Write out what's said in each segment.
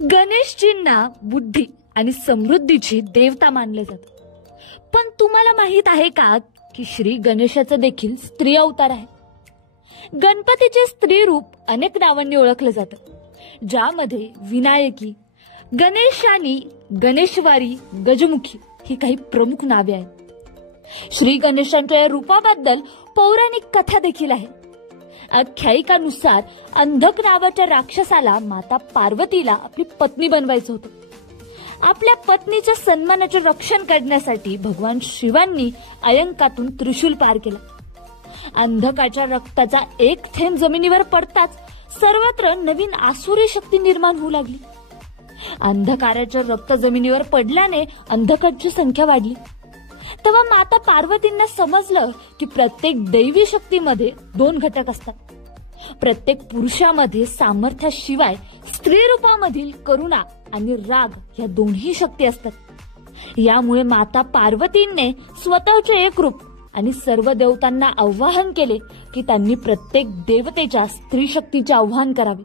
गणेशजींना बुद्धी आणि समृद्धीची देवता मानले जाते. पण तुम्हाला माहित आहे का की श्री गणेशाचं देखील स्त्री अवतार आहे. गणपतीचे स्त्री रूप अनेक नावांनी ओळखले जातं, ज्यामध्ये विनायकी, गणेशानी, गणेशवारी, गजमुखी ही काही प्रमुख नावे आहेत. श्री गणेशांच्या या रूपाबद्दल पौराणिक कथा देखील आहे. आख्यायिकानुसार अंधक नावाच्या राक्षसाला माता पार्वतीला आपली पत्नी बनवायचं होतं. आपल्या पत्नीच्या सन्मानाचे रक्षण करण्यासाठी भगवान शिवांनी अयंकातून त्रिशूल पार केला. अंधकाच्या रक्ताचा एक थेंब जमिनीवर पडताच सर्वत्र नवीन आसुरी शक्ती निर्माण होऊ लागली. अंधकाराचे रक्त जमिनीवर पडल्याने अंधकाची संख्या वाढली. तेव्हा माता पार्वतींना समजलं की प्रत्येक दैवी शक्तीमध्ये दोन घटक असतात. प्रत्येक पुरुषामध्ये सामर्थ्याशिवाय स्त्री रूपामधील करुणा आणि राग या दोन्ही शक्ती असतात. यामुळे माता पार्वतींनी स्वतःचे एक रूप आणि सर्व देवतांना आवाहन केले की त्यांनी प्रत्येक देवतेच्या स्त्री शक्तीचे आवाहन करावे.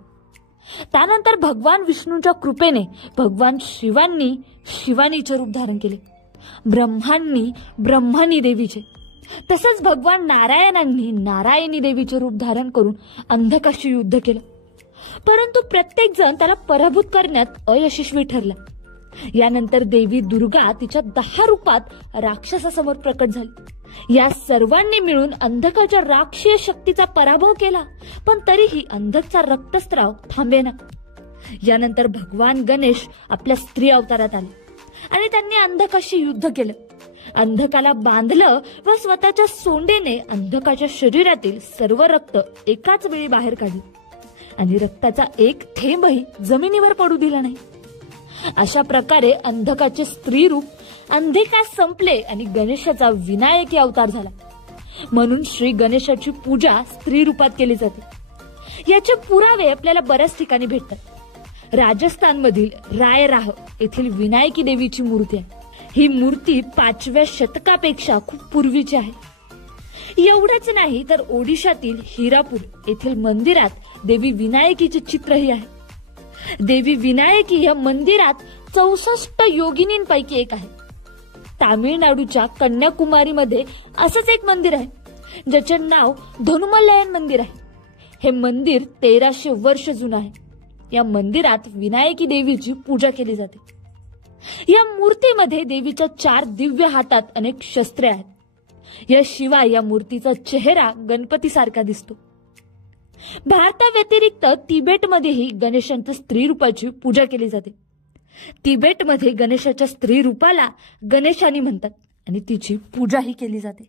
त्यानंतर भगवान विष्णूच्या कृपेने भगवान शिवांनी शिवानीचे रूप धारण केले, ब्रह्मांनी ब्रह्मणी देवीचे, तसेच भगवान नारायणांनी नारायणी देवीचे रूप धारण करून अंधकाशी युद्ध केलं. परंतु प्रत्येक जण त्याला पराभूत करण्यात अयशस्वी ठरला. यानंतर देवी दुर्गा तिच्या 10 रूपात राक्षसासमोर प्रकट झाली. या सर्वांनी मिळून अंधकाच्या राक्षसीय शक्तीचा पराभव केला, पण तरीही अंधकचा रक्तस्राव थांबेना. यानंतर भगवान गणेश आपल्या स्त्री अवतारात आले आणि त्यांनी अंधकाशी युद्ध केलं. अंधकाला बांधलं व स्वतःच्या सोंडेने अंधकाच्या शरीरातील सर्व रक्त एकाच वेळी बाहेर काढले आणि रक्ताचा एक थेंबही जमिनीवर पडू दिला नाही. अशा प्रकारे अंधकाचे स्त्री रूप अंधकात संपले आणि गणेशाचा विनायकी अवतार झाला. म्हणून श्री गणेशाची पूजा स्त्री रूपात केली जाते. याचे पुरावे आपल्याला बऱ्याच ठिकाणी भेटतात. राजस्थानमधील रायराह येथील विनायकी देवीची मूर्ती आहे. ही मूर्ती 5व्या शतकापेक्षा खूप पूर्वीची आहे. एवढंच नाही तर ओडिशातील हिरापूर येथील मंदिरात देवी विनायकीचे चित्रही आहे. देवी विनायकी या मंदिरात 64 योगिनींपैकी एक आहे. तामिळनाडूच्या कन्याकुमारीमध्ये असंच एक मंदिर आहे, ज्याचे नाव धनुमलायन मंदिर आहे. हे मंदिर 1300 वर्ष जुनं आहे. या मंदिरात विनायकी देवीची पूजा केली जाते. या मूर्तीमध्ये देवीच्या 4 दिव्य हातात अनेक शस्त्रे आहेत. याशिवाय या मूर्तीचा चेहरा गणपतीसारखा दिसतो. भारताव्यतिरिक्त तिबेटमध्येही गणेशांच्या स्त्री रूपाची पूजा केली जाते. तिबेटमध्ये गणेशाच्या स्त्री रूपाला गणेशानी म्हणतात आणि तिची पूजाही केली जाते.